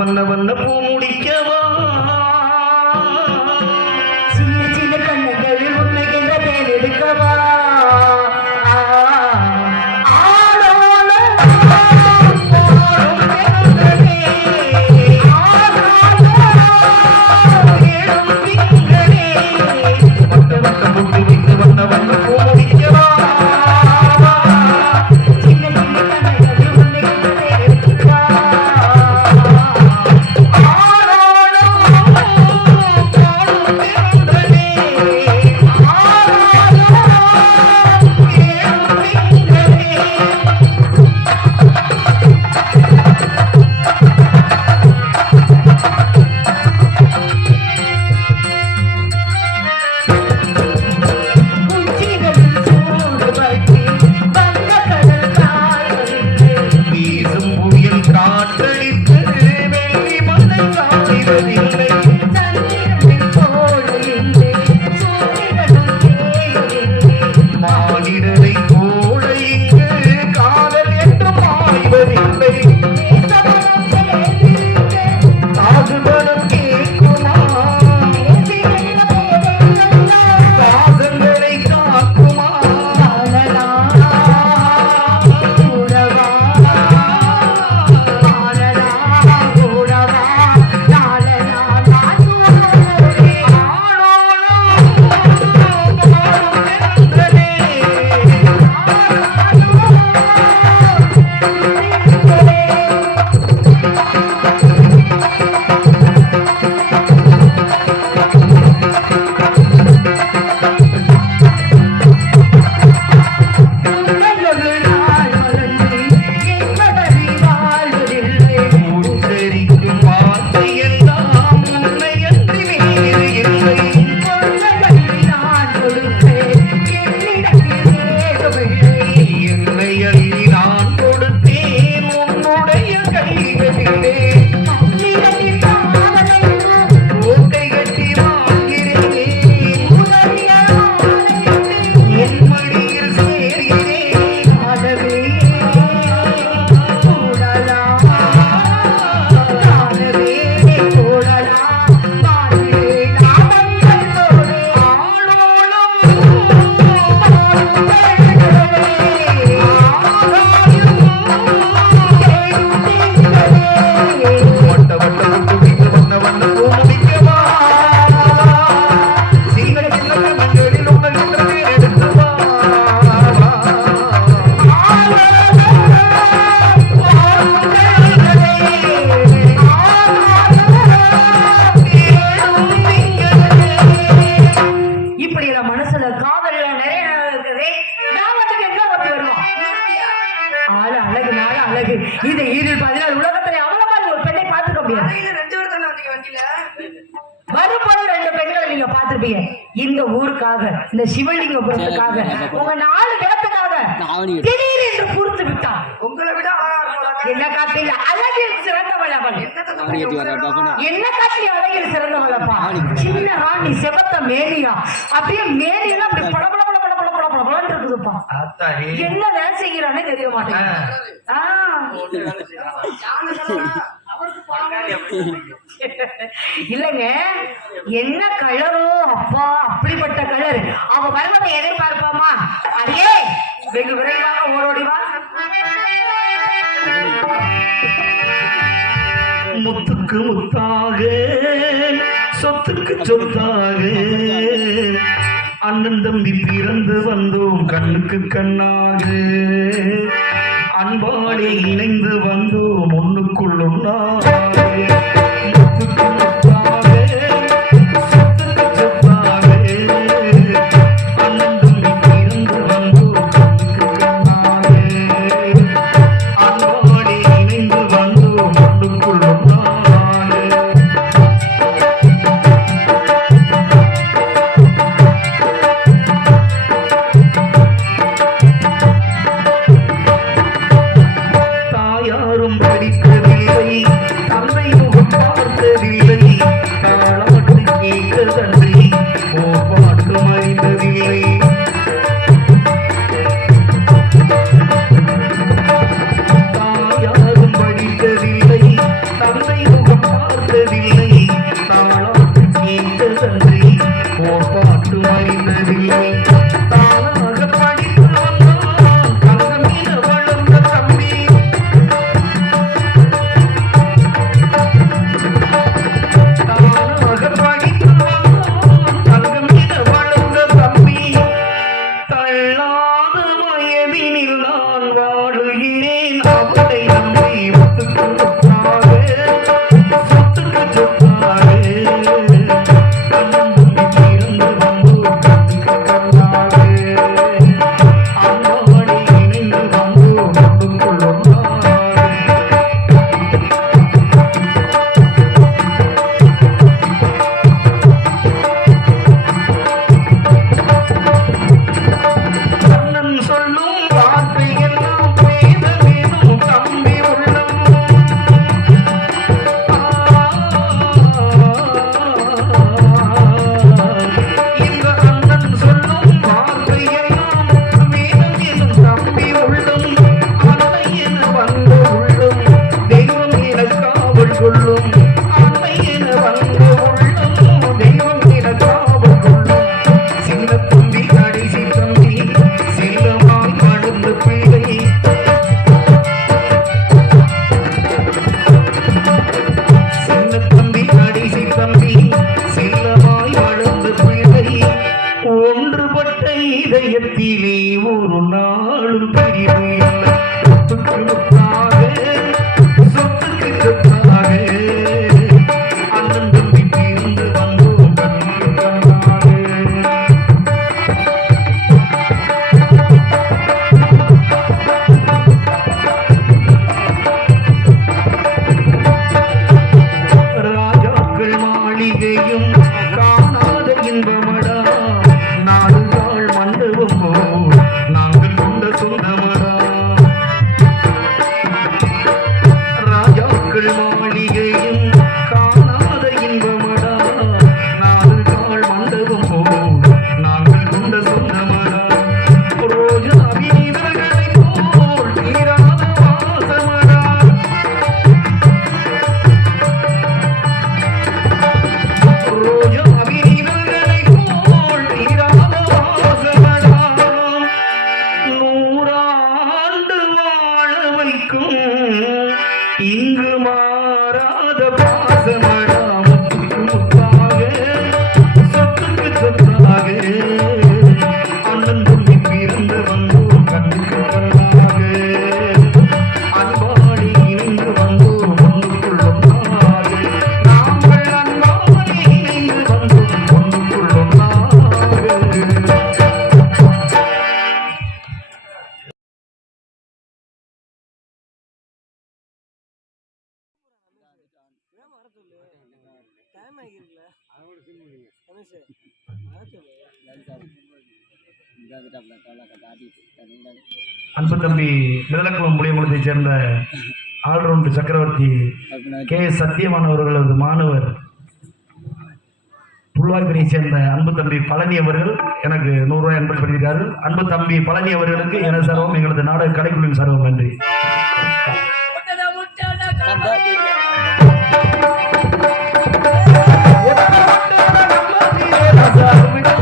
வண்ண வண்ண பூ முடிக்கவா சின்ன சின்ன கண்ணுகளில் உன்னை என்ற பேர் எடுக்கவா இதை ஈரில் பதினால் உலகத்திலே அவள மாதிரி ஒரு பெண்ணை பார்த்துக்க முடியாது. வரும்போது 2 பெண்களை நீங்க பார்த்திருப்பீங்க. இந்த ஊருக்காக, இந்த சிவலிங்கபுரத்துக்காக, உங்க 4 பேத்துக்காக திடீர் என்று பூர்த்து விட்டா. உங்களை விட என்ன காட்டில் அழகில் சிறந்தவள் அவள். என்ன காட்டில் அழகில் சிறந்தவளப்பா. சின்ன ராணி செவத்த மேனியா, அப்படியே மேனியெல்லாம் அப்படி படபட இருக்குதுப்பா. என்ன வேலை செய்கிறானே தெரிய மாட்டேன். இல்லங்க, என்ன கலரோ அப்பா, அப்படிப்பட்ட கலர். அவ வருவதை எதிர்பார்ப்பாமா? அடியே வெகு விரைவாக ஓடோடிவா. முத்துக்கு முத்தாக, சொத்துக்கு சொத்தாக, அண்ணன் தம்பி பிறந்து வந்தோம் கண்ணுக்கு கண்ணாக, அன்பாலே இணைந்து வந்தோம் ஒண்ணுக்குள் ஒண்ணாக. படிக்கவில்லை சொத்தினில் நான் வாழுகிறேன் அவளை நம்பி முத்துக்கு முத்தாக சொத்துக்கு சொத்தாக அண்ணன் தம்பி பிறந்து வந்து கண்ணுக்கு கண்ணாக அம்மாவனை இணைந்து வந்து ஒன்றுக்குள் ஒன்றாக கண்ணன் சொல்லும் வார்த்தை எல்லாம் வேதமேனும் தம்பி உள்ளம் இந்த அண்ணன் சொல்லும் வார்த்தை எல்லாம் வேதம் எனும் தம்பி உள்ளம் அன்னை என வந்த உள்ளம் தெய்வம் என காவல் கொள்ளும் அன்னை என வந்த உள்ளம் தெய்வம் என காவல் கொள்ளும் சின்ன தம்பி கடைசி தம்பி செல்லமாய் வளர்ந்த பிள்ளை சின்ன தம்பி கடைசி தம்பி செல்லமாய் வளர்ந்த பிள்ளை ஒன்றுபட்ட இதயத்திலே ஒரு நாளும் பிரிவு இல்லை சொத்துக்கு முத்தாக சொத்துக்கு சொத்தாக அண்ணன் தம்பி பிரிந்து வந்தோம் கண்ணுக்கு கண்ணாக ராஜாக்கள் மாளிகையும் காணாத இன்பமடா நாடுகாள் மண்டபம் போல் நாங்கள் கொண்ட சொந்தமடா ராஜாக்கள் மாளிகையும் காணாத இன்பமடா நாடுகாள் மண்டபம் போல் நாங்கள் கொண்ட சொந்தமடா ரோஜா வீரர்களை போல் தீராத வாசமடா ரோஜா வீரர்களை போல் தீராத வாசமடா நூறாண்டு வாழ வைக்கும் இங்கு மாறாத பாசமடா முத்துக்கு முத்தாக சொத்துக்கு சொத்தாக அண்ணன் தம்பி பிறந்து வந்தோம் கண்ணுக்கு கண்ணாக அன்பாடி இணைந்து வந்தோம் ஒன்றுக்குள் ஒன்றாக நாங்கள் அன்பாடி இணைந்து வந்தோம் ஒன்றுக்குள் ஒன்றாக அன்பு தம்பி மிதலக்குளம் புளியங்குளத்தைச் சேர்ந்த ஆல்ரவுண்ட் சக்கரவர்த்தி கே சத்தியவான் அவர்களது மாணவர் புல்வாய்ப்பனைச் சேர்ந்த அன்பு தம்பி பழனி அவர்கள் எனக்கு 100 ரூபாய் அன்பளித்திருக்கிறார்கள். அன்பு தம்பி பழனி அவர்களுக்கு எனது சர்வம் எங்களது நாடக கலைக்குழுவின் சர்வம் நன்றி.